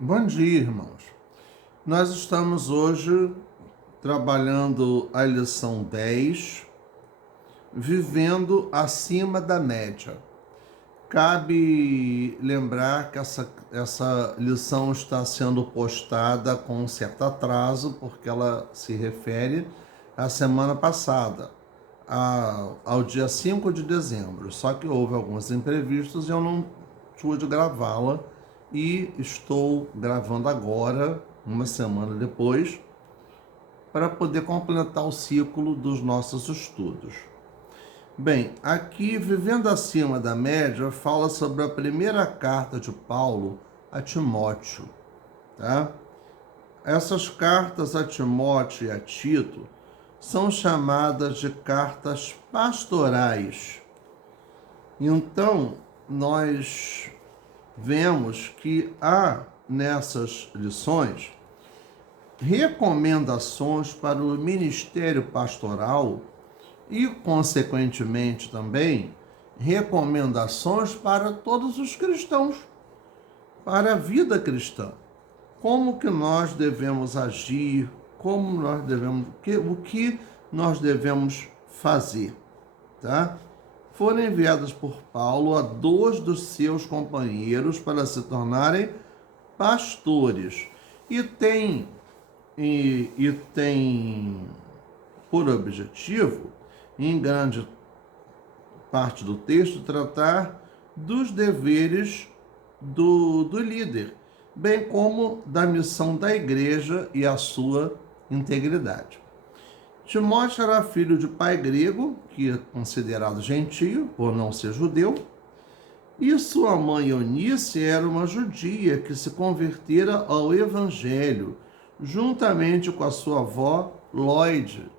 Bom dia, irmãos. Nós estamos hoje trabalhando a lição 10, vivendo acima da média. Cabe lembrar que essa lição está sendo postada com um certo atraso, porque ela se refere à semana passada, ao dia 5 de dezembro. Só que houve alguns imprevistos e eu não pude gravá-la e estou gravando agora, uma semana depois, para poder completar o ciclo dos nossos estudos. Bem, aqui, Vivendo Acima da Média, fala sobre a primeira carta de Paulo a Timóteo. Tá? Essas cartas a Timóteo e a Tito são chamadas de cartas pastorais. Então, nós vemos que há nessas lições recomendações para o ministério pastoral e, consequentemente, também recomendações para todos os cristãos, para a vida cristã. Como que nós devemos agir, como nós devemos, o que nós devemos fazer, tá? Foram enviadas por Paulo a 2 dos seus companheiros para se tornarem pastores e tem por objetivo, em grande parte do texto, tratar dos deveres do líder, bem como da missão da igreja e a sua integridade. Timóteo era filho de pai grego, que é considerado gentio, por não ser judeu, e sua mãe Eunice era uma judia que se convertera ao evangelho, juntamente com a sua avó Lóide.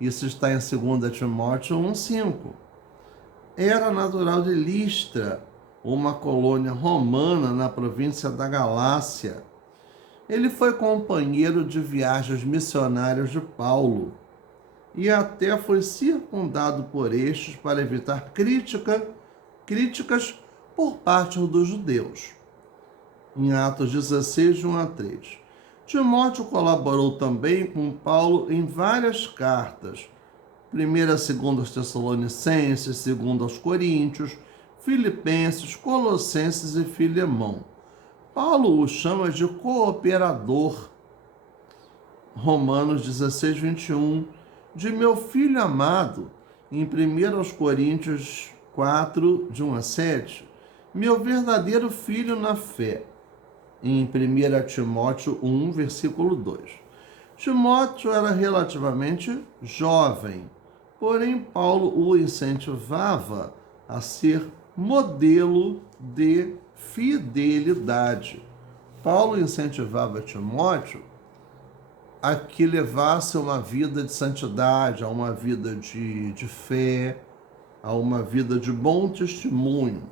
Isso está em 2 Timóteo 1,5. Era natural de Listra, uma colônia romana na província da Galácia. Ele foi companheiro de viagens missionárias de Paulo e até foi circundado por estes para evitar críticas por parte dos judeus. Em Atos 16, de 1 a 3. Timóteo colaborou também com Paulo em várias cartas, 1ª a 2 aos Tessalonicenses, 2 aos Coríntios, Filipenses, Colossenses e Filemão. Paulo o chama de cooperador. Romanos 16, 21, de meu filho amado, em 1 aos Coríntios 4, de 1 a 7, meu verdadeiro filho na fé, em 1 Timóteo 1, versículo 2. Timóteo era relativamente jovem, porém Paulo o incentivava a ser modelo de fidelidade. Paulo incentivava Timóteo a que levasse a uma vida de santidade, a uma vida de fé, a uma vida de bom testemunho.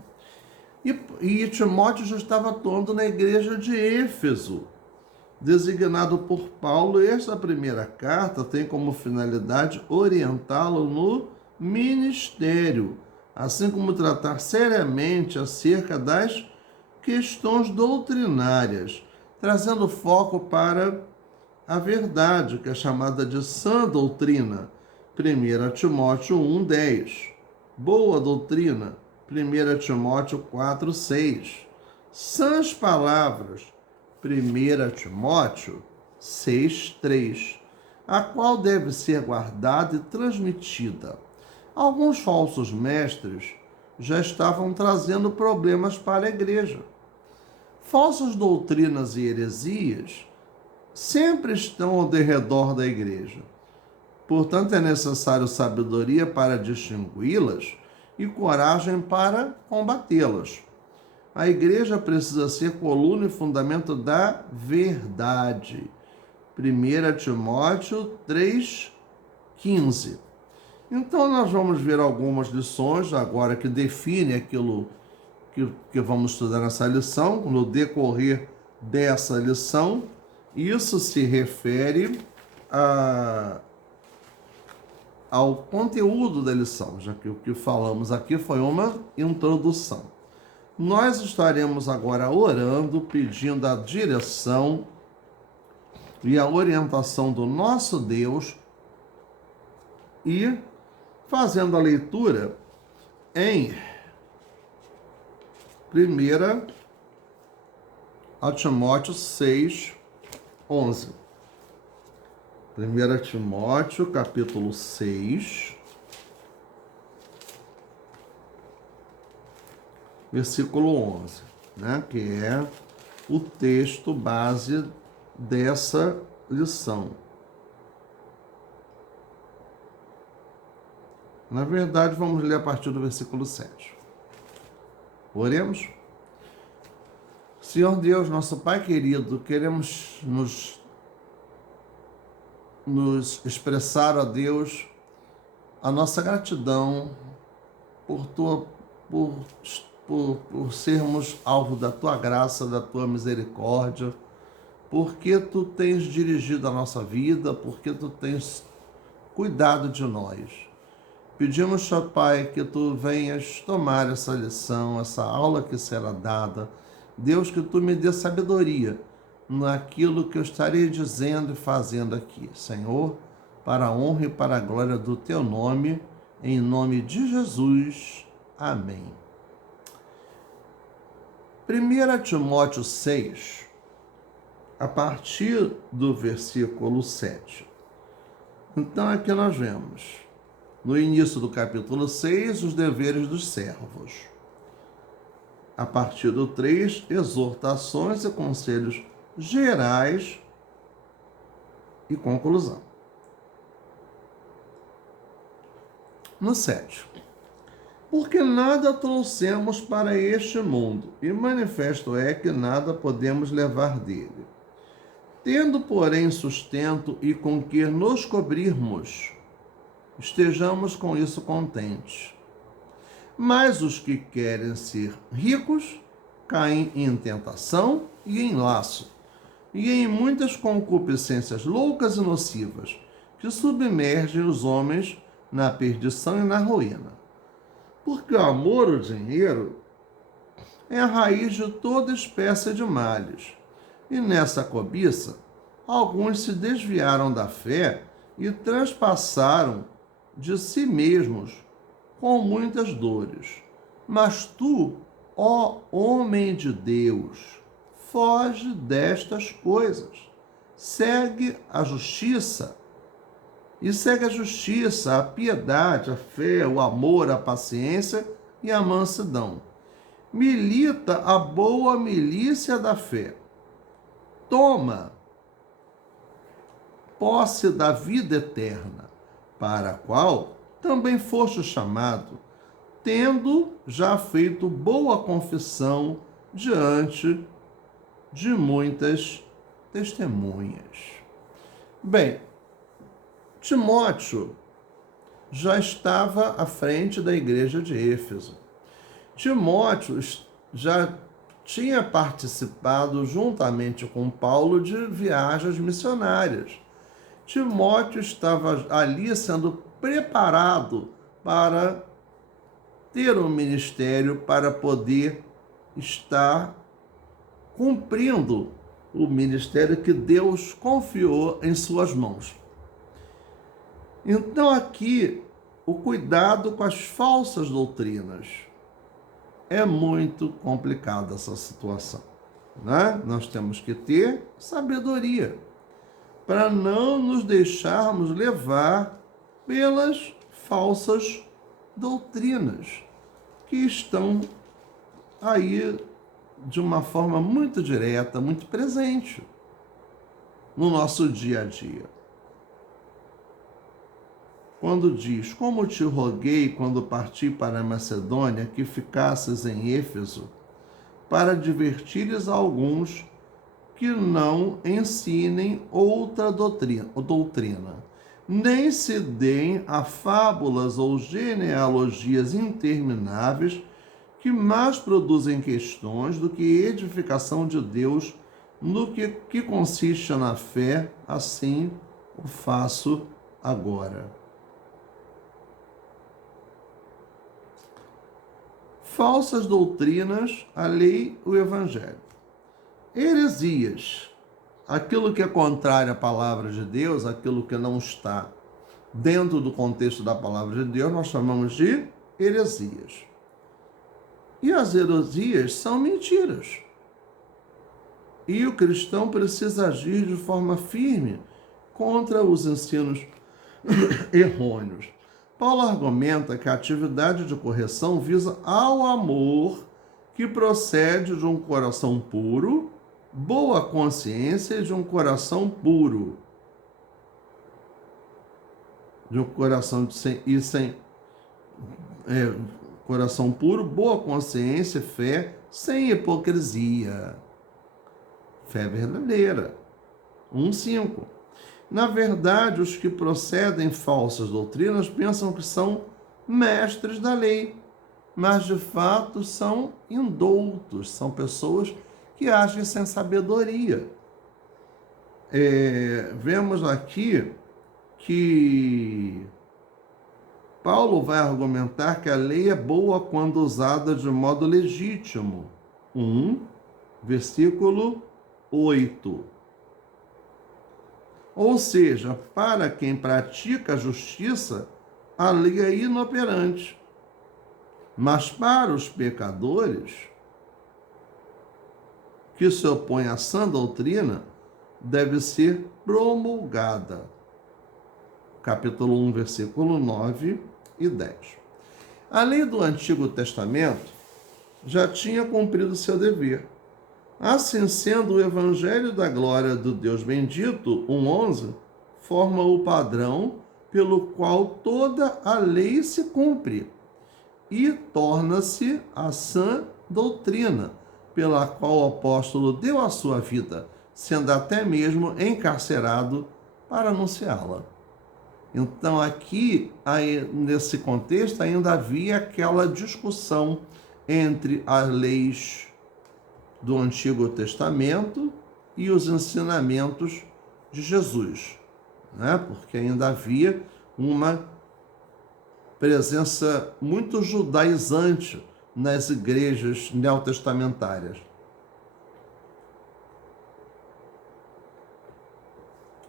E Timóteo já estava atuando na igreja de Éfeso, designado por Paulo. Esta primeira carta tem como finalidade orientá-lo no ministério, assim como tratar seriamente acerca das questões doutrinárias, trazendo foco para a verdade, que é chamada de sã doutrina, 1 Timóteo 1,10. Boa doutrina, 1 Timóteo 4,6. Sãs palavras, 1 Timóteo 6,3, a qual deve ser guardada e transmitida. Alguns falsos mestres já estavam trazendo problemas para a igreja. Falsas doutrinas e heresias sempre estão ao derredor da igreja. Portanto, é necessário sabedoria para distingui-las e coragem para combatê-las. A igreja precisa ser coluna e fundamento da verdade. 1 Timóteo 3,15. Então, nós vamos ver algumas lições agora que definem aquilo que vamos estudar nessa lição, no decorrer dessa lição. Isso se refere ao conteúdo da lição, já que o que falamos aqui foi uma introdução. Nós estaremos agora orando, pedindo a direção e a orientação do nosso Deus e fazendo a leitura em 1 Timóteo 6, 11. 1 Timóteo, capítulo 6, versículo 11, né? Que é o texto base dessa lição. Na verdade, vamos ler a partir do versículo 7. Oremos. Senhor Deus, nosso Pai querido, queremos nos expressar a Deus a nossa gratidão por sermos alvo da Tua graça, da Tua misericórdia, porque Tu tens dirigido a nossa vida, porque Tu tens cuidado de nós. Pedimos, ó Pai, que Tu venhas tomar essa lição, essa aula que será dada. Deus, que Tu me dê sabedoria naquilo que eu estarei dizendo e fazendo aqui. Senhor, para a honra e para a glória do Teu nome, em nome de Jesus. Amém. 1 Timóteo 6, a partir do versículo 7. Então, aqui nós vemos, no início do capítulo 6, os deveres dos servos. A partir do 3, exortações e conselhos gerais e conclusão. No 7. Porque nada trouxemos para este mundo, e manifesto é que nada podemos levar dele. Tendo, porém, sustento e com que nos cobrirmos, estejamos com isso contentes. Mas os que querem ser ricos caem em tentação e em laço, e em muitas concupiscências loucas e nocivas, que submergem os homens na perdição e na ruína. Porque o amor ao dinheiro é a raiz de toda espécie de males. E nessa cobiça, alguns se desviaram da fé e transpassaram de si mesmos com muitas dores. Mas tu, ó homem de Deus, foge destas coisas. Segue a justiça, a piedade, a fé, o amor, a paciência e a mansidão. Milita a boa milícia da fé. Toma posse da vida eterna, para a qual também foste chamado, tendo já feito boa confissão diante de muitas testemunhas. Bem, Timóteo já estava à frente da igreja de Éfeso. Timóteo já tinha participado juntamente com Paulo de viagens missionárias. Timóteo estava ali sendo preparado para ter um ministério, para poder estar cumprindo o ministério que Deus confiou em suas mãos. Então aqui, o cuidado com as falsas doutrinas. É muito complicada essa situação, né? Nós temos que ter sabedoria para não nos deixarmos levar pelas falsas doutrinas que estão aí de uma forma muito direta, muito presente no nosso dia a dia. Quando diz, como te roguei quando parti para a Macedônia, que ficasses em Éfeso, para advertires a alguns que não ensinem outra doutrina, nem se deem a fábulas ou genealogias intermináveis, que mais produzem questões do que edificação de Deus, no que consiste na fé, assim o faço agora. Falsas doutrinas, a lei, o evangelho. Heresias, aquilo que é contrário à palavra de Deus, aquilo que não está dentro do contexto da palavra de Deus, nós chamamos de heresias. E as heresias são mentiras. E o cristão precisa agir de forma firme contra os ensinos errôneos. Paulo argumenta que a atividade de correção visa ao amor que procede de um coração puro, boa consciência e de um coração puro. De um coração coração puro, boa consciência, fé, sem hipocrisia. Fé verdadeira. 1:5. Na verdade, os que procedem falsas doutrinas pensam que são mestres da lei, mas de fato são indoutos, são pessoas que agem sem sabedoria. Vemos aqui que Paulo vai argumentar que a lei é boa quando usada de modo legítimo. 1, versículo 8. Ou seja, para quem pratica a justiça, a lei é inoperante. Mas para os pecadores que se opõem à sã doutrina, deve ser promulgada. Capítulo 1, versículo 9 e 10. A lei do Antigo Testamento já tinha cumprido seu dever. Assim sendo, o Evangelho da Glória do Deus Bendito, 1:11, forma o padrão pelo qual toda a lei se cumpre e torna-se a sã doutrina, pela qual o apóstolo deu a sua vida, sendo até mesmo encarcerado para anunciá-la. Então, aqui, nesse contexto, ainda havia aquela discussão entre as leis do Antigo Testamento e os ensinamentos de Jesus, né? Porque ainda havia uma presença muito judaizante nas igrejas neotestamentárias,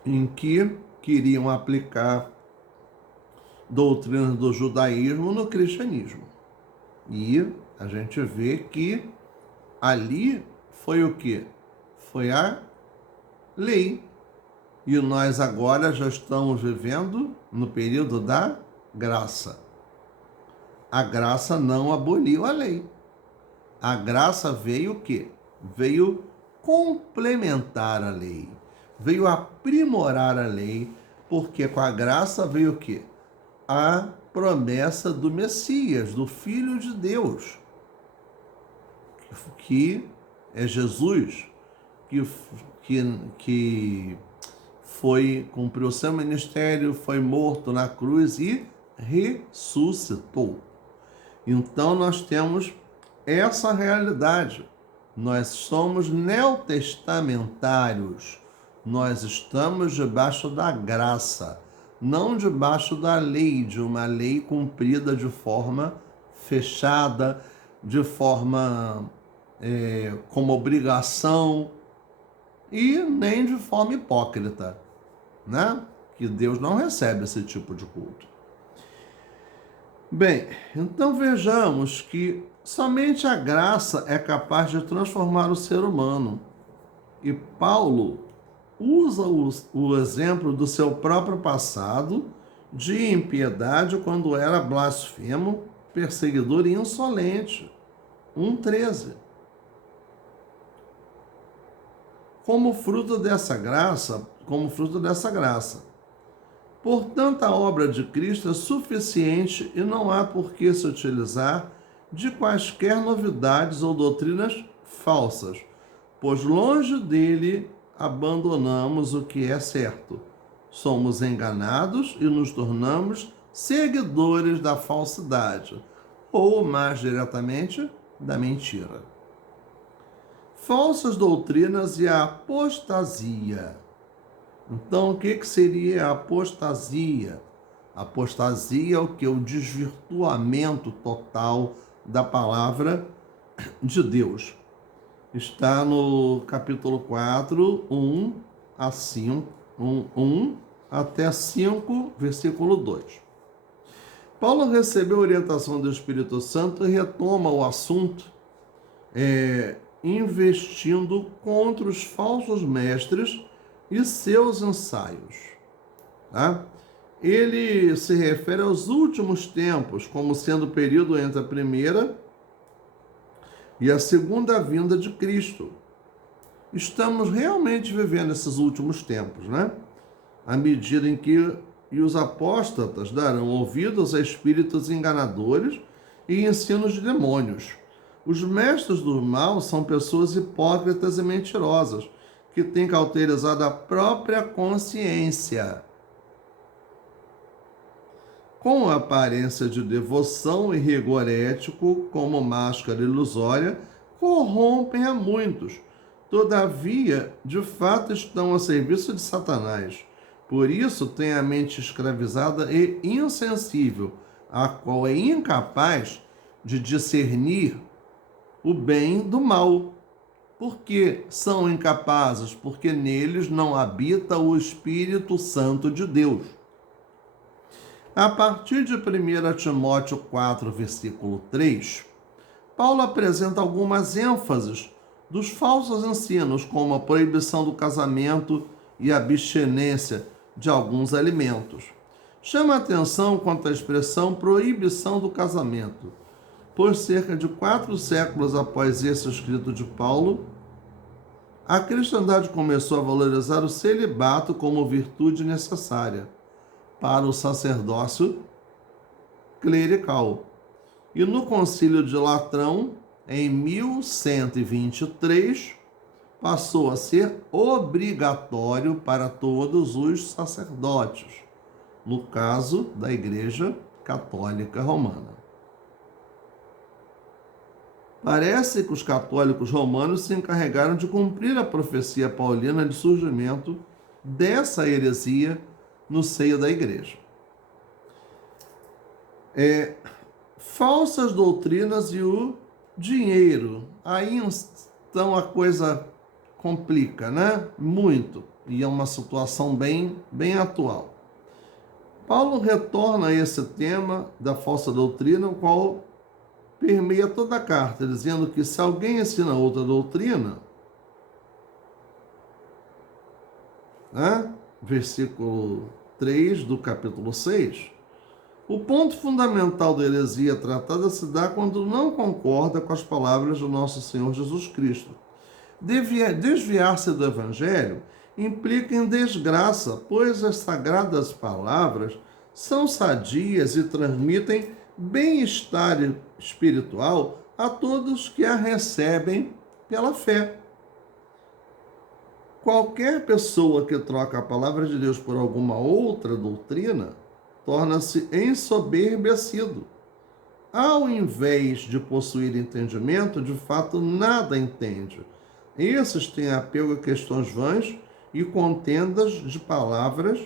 em que queriam aplicar doutrinas do judaísmo no cristianismo. E a gente vê que ali foi o quê? Foi a lei. E nós agora já estamos vivendo no período da graça. A graça não aboliu a lei. A graça veio o quê? Veio complementar a lei. Veio aprimorar a lei, porque com a graça veio o quê? A promessa do Messias, do Filho de Deus, que é Jesus, que cumpriu seu ministério, foi morto na cruz e ressuscitou. Então nós temos essa realidade. Nós somos neotestamentários. Nós estamos debaixo da graça, não debaixo da lei, de uma lei cumprida de forma fechada, de forma como obrigação e nem de forma hipócrita, né? Que Deus não recebe esse tipo de culto. Bem, então vejamos que somente a graça é capaz de transformar o ser humano. E Paulo usa o exemplo do seu próprio passado de impiedade quando era blasfemo, perseguidor e insolente. 1:13. Como fruto dessa graça, portanto, a obra de Cristo é suficiente e não há por que se utilizar de quaisquer novidades ou doutrinas falsas, pois longe dele abandonamos o que é certo. Somos enganados e nos tornamos seguidores da falsidade, ou mais diretamente, da mentira. Falsas doutrinas e a apostasia. Então, o que seria a apostasia? Apostasia é o que? O desvirtuamento total da palavra de Deus. Está no capítulo 4, 1 a 5, 1 até 5, versículo 2. Paulo recebeu a orientação do Espírito Santo e retoma o assunto investindo contra os falsos mestres e seus ensaios. Tá? Ele se refere aos últimos tempos como sendo o período entre a primeira e a segunda vinda de Cristo. Estamos realmente vivendo esses últimos tempos, né? À medida em que os apóstatas darão ouvidos a espíritos enganadores e ensinos de demônios. Os mestres do mal são pessoas hipócritas e mentirosas, que têm cauterizado a própria consciência. Com a aparência de devoção e rigor ético, como máscara ilusória, corrompem a muitos. Todavia, de fato, estão a serviço de Satanás. Por isso, têm a mente escravizada e insensível, a qual é incapaz de discernir o bem do mal. Por que são incapazes? Porque neles não habita o Espírito Santo de Deus. A partir de 1 Timóteo 4, versículo 3, Paulo apresenta algumas ênfases dos falsos ensinos, como a proibição do casamento e a abstinência de alguns alimentos. Chama a atenção quanto à expressão proibição do casamento. Por cerca de 4 séculos após esse escrito de Paulo, a cristandade começou a valorizar o celibato como virtude necessária para o sacerdócio clerical. E no Concílio de Latrão, em 1123, passou a ser obrigatório para todos os sacerdotes, no caso da Igreja Católica Romana. Parece que os católicos romanos se encarregaram de cumprir a profecia paulina de surgimento dessa heresia no seio da igreja. Falsas doutrinas e o dinheiro. Aí então a coisa complica, né? Muito. E é uma situação bem atual. Paulo retorna a esse tema da falsa doutrina, o qual permeia toda a carta, dizendo que se alguém ensina outra doutrina, né? Versículo 3 do capítulo 6, o ponto fundamental da heresia tratada se dá quando não concorda com as palavras do nosso Senhor Jesus Cristo. Desviar-se do Evangelho implica em desgraça, pois as sagradas palavras são sadias e transmitem bem-estar espiritual a todos que a recebem pela fé. Qualquer pessoa que troca a palavra de Deus por alguma outra doutrina torna-se ensoberbecido. Ao invés de possuir entendimento, de fato nada entende. Esses têm apego a questões vãs e contendas de palavras,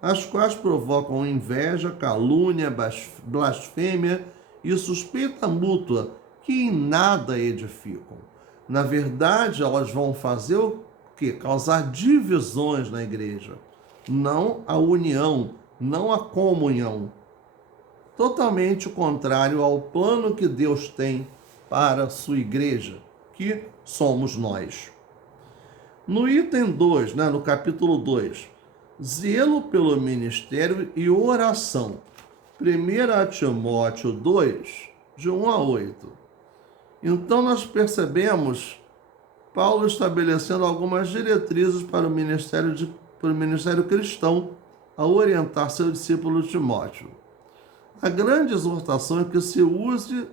as quais provocam inveja, calúnia, blasfêmia e suspeita mútua, que em nada edificam. Na verdade, elas vão fazer o quê? Causar divisões na igreja, não a união, não a comunhão. Totalmente o contrário ao plano que Deus tem para a sua igreja, que somos nós. No item 2, no capítulo 2, zelo pelo ministério e oração. 1 Timóteo 2, de 1 a 8. Então nós percebemos Paulo estabelecendo algumas diretrizes para o ministério cristão, a orientar seu discípulo Timóteo. A grande exortação é que se use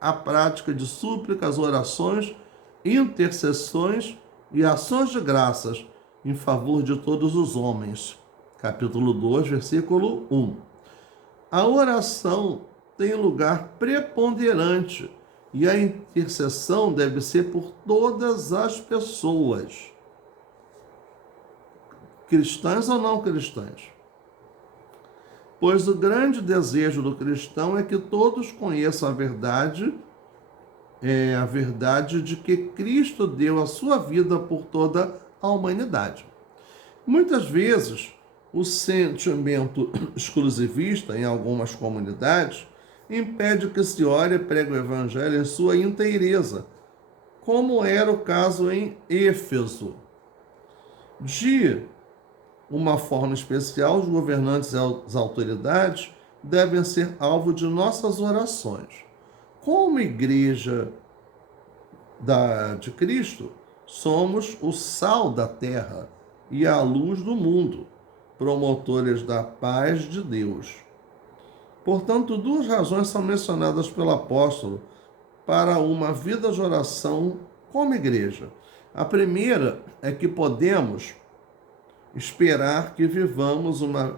a prática de súplicas, orações, intercessões e ações de graças em favor de todos os homens. Capítulo 2, versículo 1. A oração tem lugar preponderante e a intercessão deve ser por todas as pessoas, cristãs ou não cristãs. Pois o grande desejo do cristão é que todos conheçam a verdade é a verdade de que Cristo deu a sua vida por toda a humanidade. Muitas vezes, o sentimento exclusivista em algumas comunidades impede que se ore e pregue o evangelho em sua inteireza, como era o caso em Éfeso. De uma forma especial, os governantes e as autoridades devem ser alvo de nossas orações. Como igreja de Cristo, somos o sal da terra e a luz do mundo, promotores da paz de Deus. Portanto, duas razões são mencionadas pelo apóstolo para uma vida de oração como igreja. A primeira é que podemos esperar que vivamos uma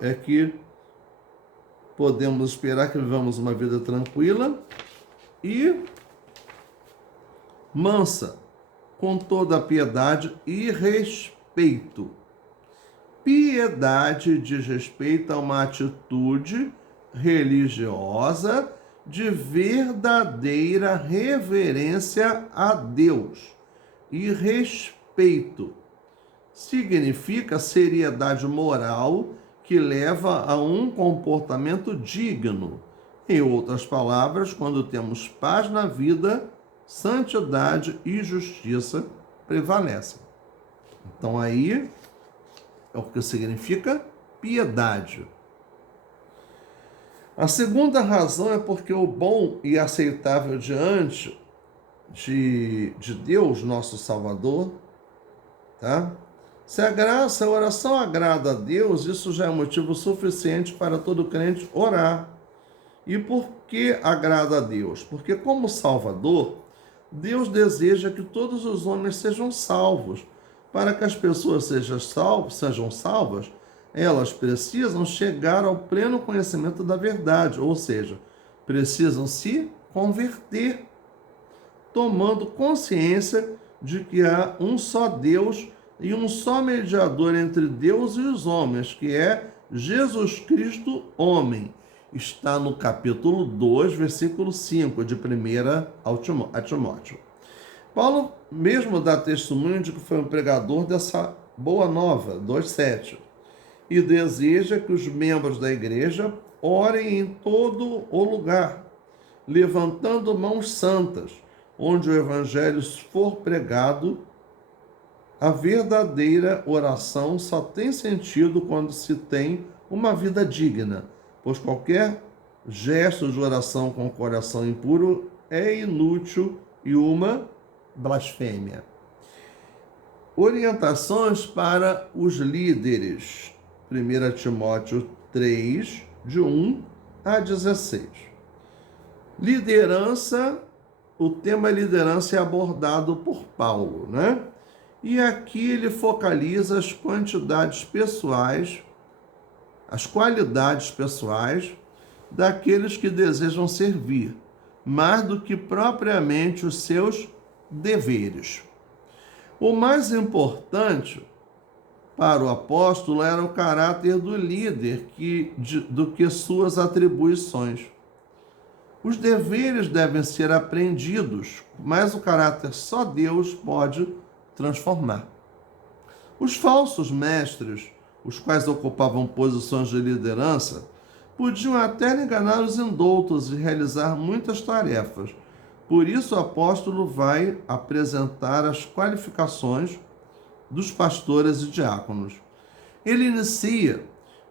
vida tranquila e mansa, com toda a piedade e respeito. Piedade diz respeito a uma atitude religiosa de verdadeira reverência a Deus. E respeito significa seriedade moral que leva a um comportamento digno. Em outras palavras, quando temos paz na vida, santidade e justiça prevalecem. Então aí é o que significa piedade. A segunda razão é porque o bom e aceitável diante de Deus, nosso Salvador, tá? Se a oração agrada a Deus, isso já é motivo suficiente para todo crente orar. E por que agrada a Deus? Porque como Salvador, Deus deseja que todos os homens sejam salvos. Para que as pessoas sejam salvas, elas precisam chegar ao pleno conhecimento da verdade, ou seja, precisam se converter, tomando consciência de que há um só Deus e um só mediador entre Deus e os homens, que é Jesus Cristo, homem. Está no capítulo 2, versículo 5, de 1 a Timóteo. Paulo mesmo dá testemunho de que foi um pregador dessa boa nova, 2,7, e deseja que os membros da igreja orem em todo o lugar, levantando mãos santas, onde o evangelho for pregado. A verdadeira oração só tem sentido quando se tem uma vida digna, pois qualquer gesto de oração com o coração impuro é inútil e uma blasfêmia. Orientações para os líderes. 1 Timóteo 3, de 1 a 16. Liderança, o tema liderança é abordado por Paulo, né? E aqui ele focaliza as qualidades pessoais daqueles que desejam servir, mais do que propriamente os seus deveres. O mais importante para o apóstolo era o caráter do líder do que suas atribuições. Os deveres devem ser aprendidos, mas o caráter só Deus pode transformar. Os falsos mestres, os quais ocupavam posições de liderança, podiam até enganar os indoutos e realizar muitas tarefas. Por isso o apóstolo vai apresentar as qualificações dos pastores e diáconos. Ele inicia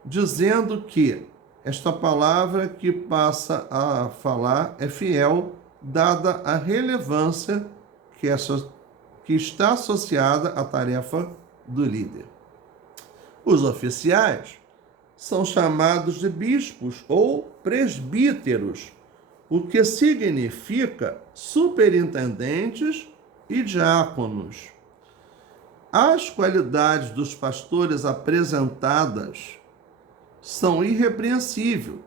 dizendo que esta palavra que passa a falar é fiel, dada a relevância que está associada à tarefa do líder. Os oficiais são chamados de bispos ou presbíteros, o que significa superintendentes e diáconos. As qualidades dos pastores apresentadas são irrepreensíveis.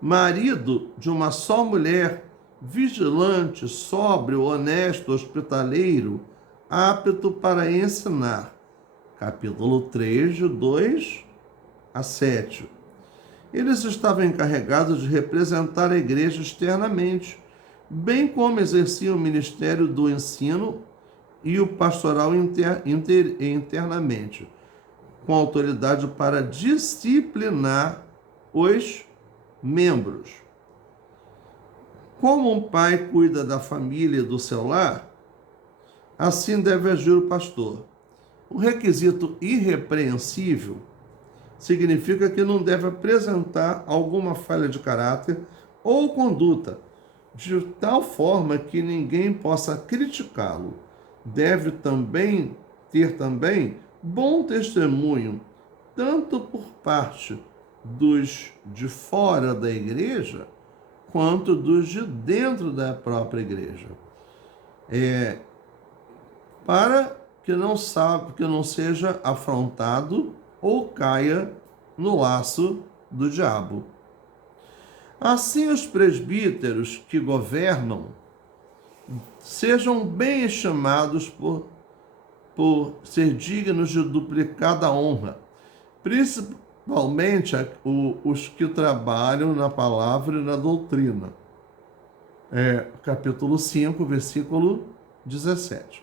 Marido de uma só mulher, vigilante, sóbrio, honesto, hospitaleiro, apto para ensinar. Capítulo 3, de 2 a 7. Eles estavam encarregados de representar a igreja externamente, bem como exerciam o ministério do ensino e o pastoral internamente, com autoridade para disciplinar os membros. Como um pai cuida da família e do seu lar, assim deve agir o pastor. O requisito irrepreensível significa que não deve apresentar alguma falha de caráter ou conduta, de tal forma que ninguém possa criticá-lo. Deve ter também bom testemunho, tanto por parte dos de fora da igreja, quanto dos de dentro da própria igreja. Para que não seja afrontado ou caia no laço do diabo. Assim, os presbíteros que governam sejam bem estimados por ser dignos de duplicada honra, principalmente os que trabalham na palavra e na doutrina. Capítulo 5, versículo 17.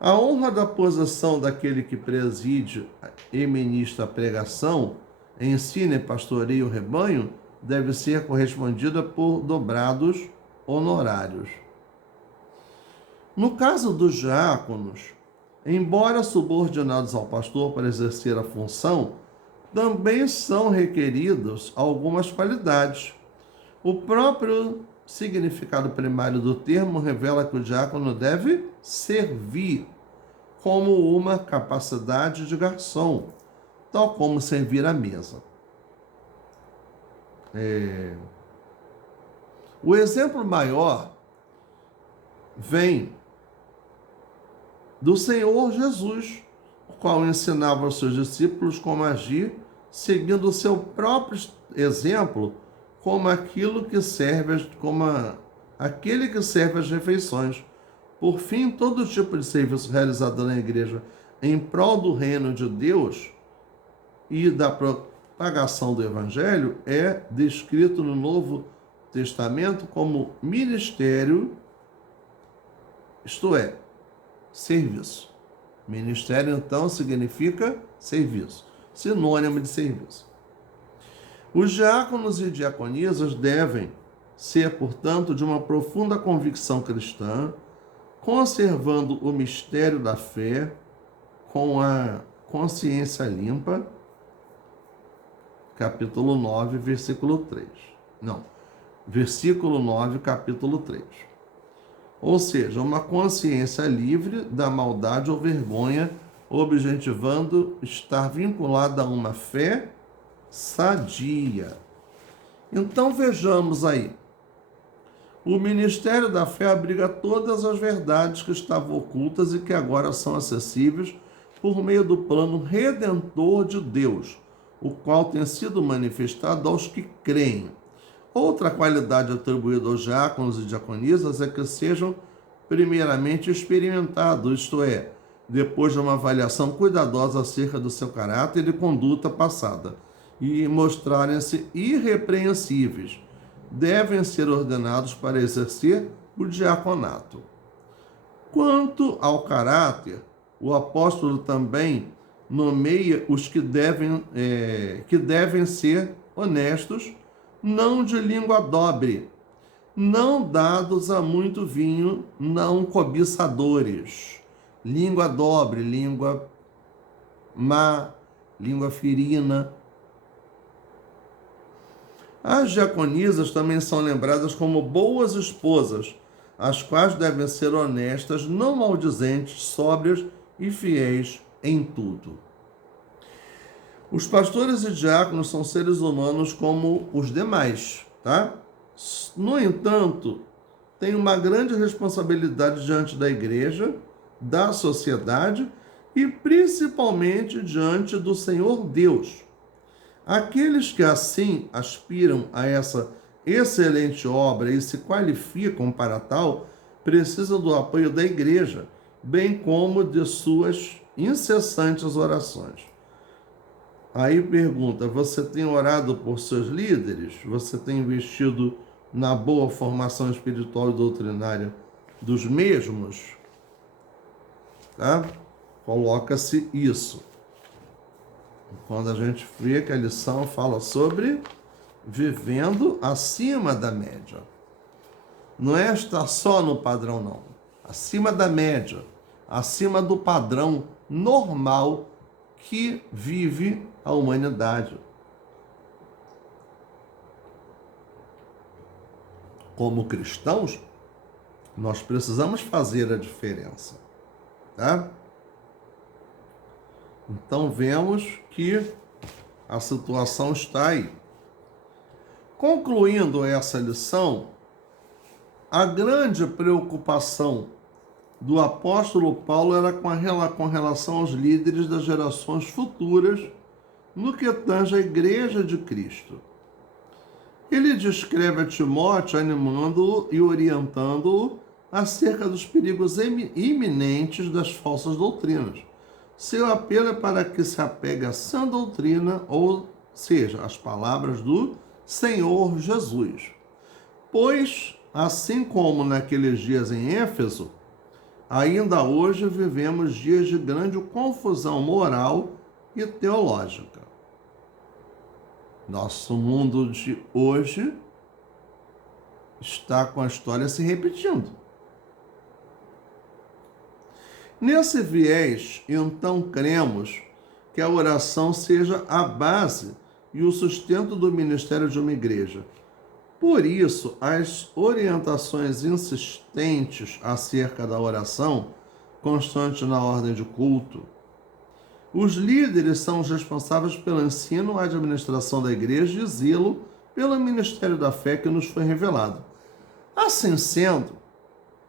A honra da posição daquele que preside e ministra a pregação, ensina e pastoreia o rebanho, deve ser correspondida por dobrados honorários. No caso dos diáconos, embora subordinados ao pastor para exercer a função, também são requeridas algumas qualidades. O próprio significado primário do termo revela que o diácono deve servir, como uma capacidade de garçom, tal como servir à mesa. O exemplo maior vem do Senhor Jesus, o qual ensinava aos seus discípulos como agir, seguindo o seu próprio exemplo, como aquele que serve as refeições. Por fim, todo tipo de serviço realizado na igreja em prol do reino de Deus e da propagação do evangelho é descrito no Novo Testamento como ministério, isto é, serviço. Ministério, então, significa serviço, sinônimo de serviço. Os diáconos e diaconisas devem ser, portanto, de uma profunda convicção cristã, conservando o mistério da fé com a consciência limpa, capítulo 9, versículo 3. Não, versículo 9, capítulo 3. Ou seja, uma consciência livre da maldade ou vergonha, objetivando estar vinculada a uma fé sadia. Então vejamos aí. O ministério da fé abriga todas as verdades que estavam ocultas e que agora são acessíveis por meio do plano redentor de Deus, o qual tem sido manifestado aos que creem. Outra qualidade atribuída aos diáconos e diaconisas é que sejam primeiramente experimentados, isto é, depois de uma avaliação cuidadosa acerca do seu caráter e conduta passada, e mostrarem-se irrepreensíveis, devem ser ordenados para exercer o diaconato. Quanto ao caráter, o apóstolo também nomeia os que devem ser honestos, não de língua dobre, não dados a muito vinho, não cobiçadores. Língua dobre, língua má, língua ferina. As diaconisas também são lembradas como boas esposas, as quais devem ser honestas, não maldizentes, sóbrias e fiéis em tudo. Os pastores e diáconos são seres humanos como os demais, tá? No entanto, têm uma grande responsabilidade diante da igreja, da sociedade e principalmente diante do Senhor Deus. Aqueles que assim aspiram a essa excelente obra e se qualificam para tal, precisam do apoio da igreja, bem como de suas incessantes orações. Aí pergunta, você tem orado por seus líderes? Você tem investido na boa formação espiritual e doutrinária dos mesmos, tá? Coloca-se isso. Quando a gente vê que a lição fala sobre vivendo acima da média. Não é estar só no padrão, não. Acima da média, acima do padrão normal que vive a humanidade. Como cristãos, nós precisamos fazer a diferença, tá? Então vemos que a situação está aí. Concluindo essa lição, a grande preocupação do apóstolo Paulo era com relação aos líderes das gerações futuras no que tange à igreja de Cristo. Ele descreve a Timóteo animando-o e orientando-o acerca dos perigos iminentes das falsas doutrinas. Seu apelo é para que se apegue à sã doutrina, ou seja, às palavras do Senhor Jesus. Pois, assim como naqueles dias em Éfeso, ainda hoje vivemos dias de grande confusão moral e teológica. Nosso mundo de hoje está com a história se repetindo. Nesse viés, então, cremos que a oração seja a base e o sustento do ministério de uma igreja. Por isso, as orientações insistentes acerca da oração, constante na ordem de culto. Os líderes são os responsáveis pelo ensino, a administração da igreja e zelo pelo ministério da fé que nos foi revelado. Assim sendo,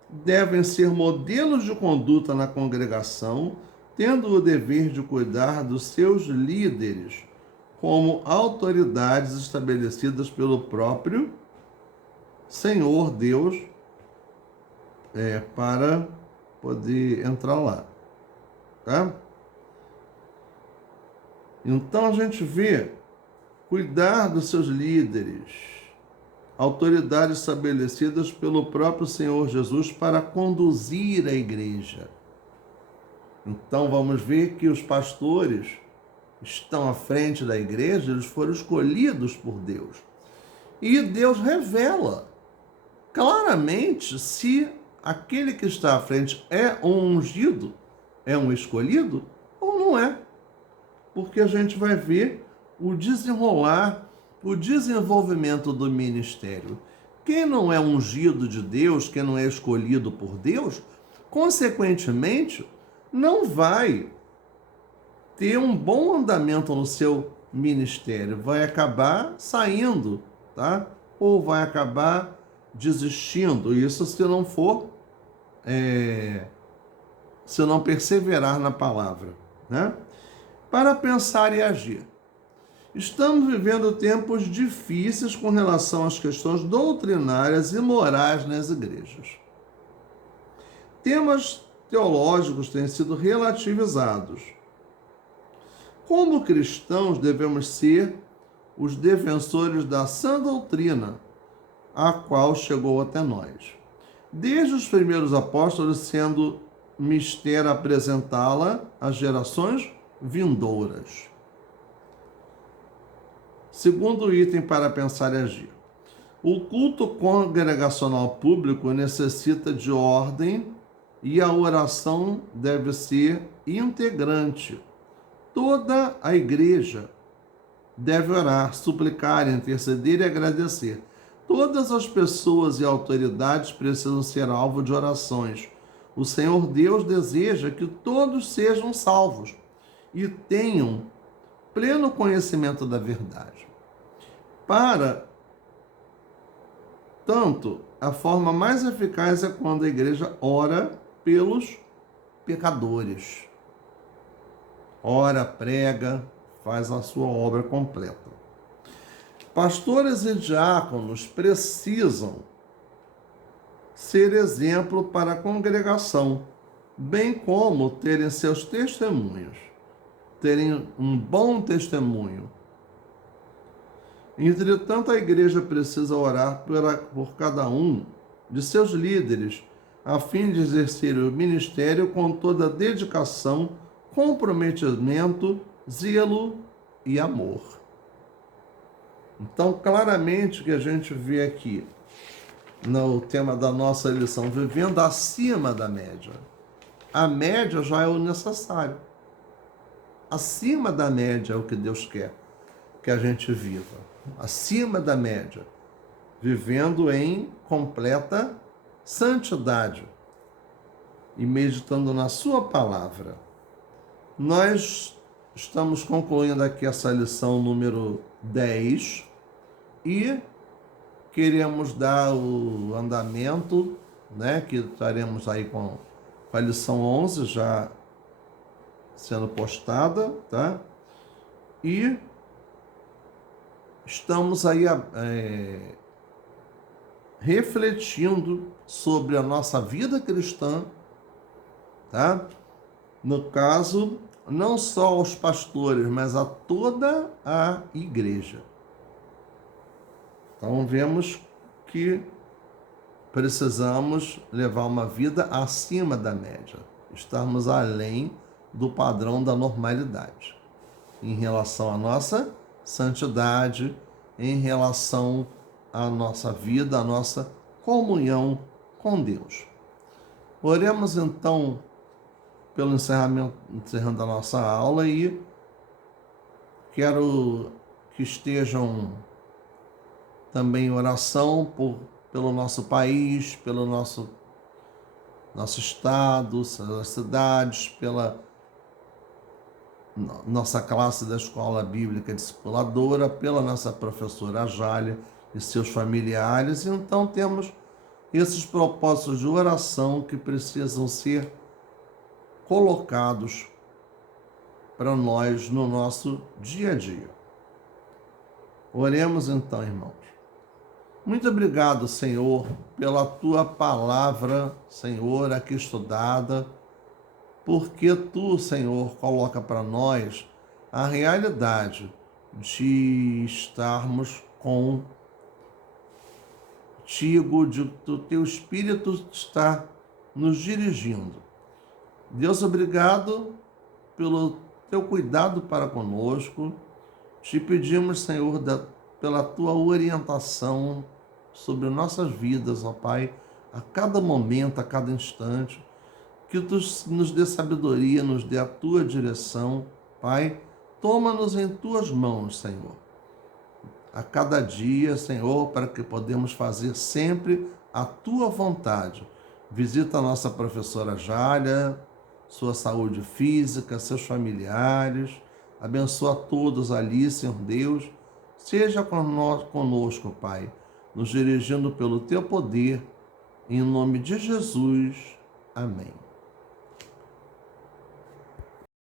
devem ser modelos de conduta na congregação, tendo o dever de cuidar dos seus líderes como autoridades estabelecidas pelo próprio Senhor Deus, para poder entrar lá, tá? Então a gente vê cuidar dos seus líderes, autoridades estabelecidas pelo próprio Senhor Jesus para conduzir a igreja. Então vamos ver que os pastores estão à frente da igreja, eles foram escolhidos por Deus. E Deus revela claramente se aquele que está à frente é um ungido, é um escolhido ou não é. Porque a gente vai ver o desenrolar, o desenvolvimento do ministério. Quem não é ungido de Deus, quem não é escolhido por Deus, consequentemente, não vai ter um bom andamento no seu ministério. Vai acabar saindo, tá? Ou vai acabar desistindo. Isso se não for, se não perseverar na palavra, né? Para pensar e agir. Estamos vivendo tempos difíceis com relação às questões doutrinárias e morais nas igrejas. Temas teológicos têm sido relativizados. Como cristãos, devemos ser os defensores da sã doutrina, a qual chegou até nós. Desde os primeiros apóstolos, sendo mister apresentá-la às gerações vindouras. Segundo item para pensar e agir. O culto congregacional público necessita de ordem e a oração deve ser integrante. Toda a igreja deve orar, suplicar, interceder e agradecer. Todas as pessoas e autoridades precisam ser alvo de orações. O Senhor Deus deseja que todos sejam salvos e tenham pleno conhecimento da verdade. Para tanto, a forma mais eficaz é quando a igreja ora pelos pecadores. Ora, prega, faz a sua obra completa. Pastores e diáconos precisam ser exemplo para a congregação, bem como terem seus testemunhos, terem um bom testemunho. Entretanto, a igreja precisa orar por cada um de seus líderes, a fim de exercer o ministério com toda dedicação, comprometimento, zelo e amor. Então, claramente que a gente vê aqui no tema da nossa lição, vivendo acima da média. A média já é o necessário. Acima da média é o que Deus quer que a gente viva. Acima da média. Vivendo em completa santidade e meditando na sua palavra. Nós estamos concluindo aqui essa lição número 10 e queremos dar o andamento, né, que estaremos aí com a lição 11 já sendo postada, tá? E estamos aí refletindo sobre a nossa vida cristã, tá? No caso, não só aos pastores, mas a toda a igreja. Então vemos que precisamos levar uma vida acima da média, estarmos além do padrão da normalidade, em relação à nossa santidade, em relação à nossa vida, à nossa comunhão com Deus. Oremos então pelo encerrando a nossa aula e quero que estejam também em oração pelo nosso país, pelo nosso estado, as cidades, pela nossa classe da Escola Bíblica Discipuladora, pela nossa professora Jália e seus familiares. Então temos esses propósitos de oração que precisam ser colocados para nós no nosso dia a dia. Oremos então, irmãos. Muito obrigado, Senhor, pela Tua palavra, Senhor, aqui estudada, porque Tu, Senhor, coloca para nós a realidade de estarmos contigo, de o Teu Espírito estar nos dirigindo. Deus, obrigado pelo Teu cuidado para conosco. Te pedimos, Senhor, pela Tua orientação sobre nossas vidas, ó Pai, a cada momento, a cada instante, que Tu nos dê sabedoria, nos dê a Tua direção, Pai, toma-nos em Tuas mãos, Senhor, a cada dia, Senhor, para que podemos fazer sempre a Tua vontade. Visita a nossa professora Jália, sua saúde física, seus familiares, abençoa todos ali, Senhor Deus. Seja conosco, Pai, nos dirigindo pelo Teu poder, em nome de Jesus. Amém.